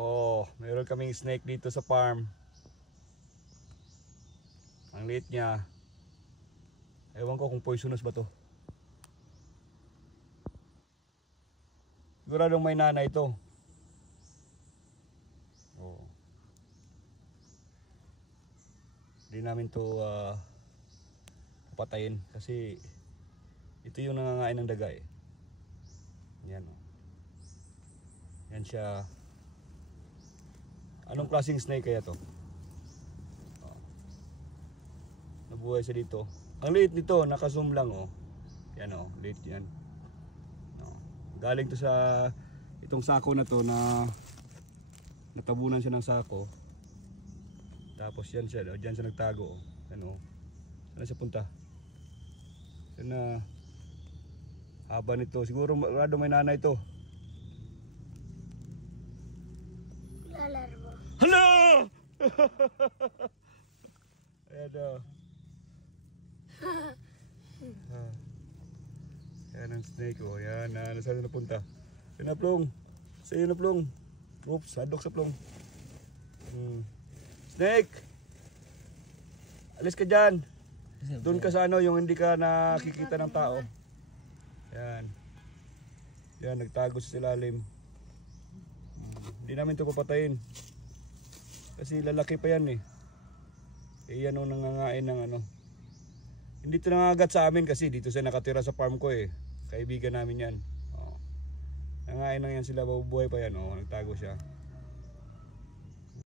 Oh, meron kaming snake dito sa farm. Ang liit niya. Ewan ko kung poisonous ba to. Siguradong may nanay ito. Oh. Hindi namin to patayin kasi ito yung nangangain ng daga eh. Yan oh. Yan siya. Anong klaseng snake kaya to? Oh. Nabuhay siya dito. Ang liit nito, naka-zoom lang oh. Yan oh, liit yan. Oh. Galing to sa itong sako na to na natabunan siya ng sako. Tapos yan siya, diyan siya nagtago oh. Ano? Saan siya punta? Na haba nito, siguro rado may nanay ito. Lalarbo. Hello! Ayan o. Yan ang snake o. Yan na, saan na napunta? Yan na plong. Sa iyo na plong. Oops, hadok sa plong. Snake! Alis ka dyan. Doon ka sa ano, yung hindi ka nakikita ng tao. Yan. Yan, nagtago sa ilalim. Hindi namin ito papatayin. Kasi lalaki pa yan eh. Eh yan o nangangain ng ano. Hindi ito nangagat sa amin kasi dito siya nakatira sa farm ko eh. Kaibigan namin yan. Nangangain lang yan sila, mabubuhay pa yan. Nagtago siya.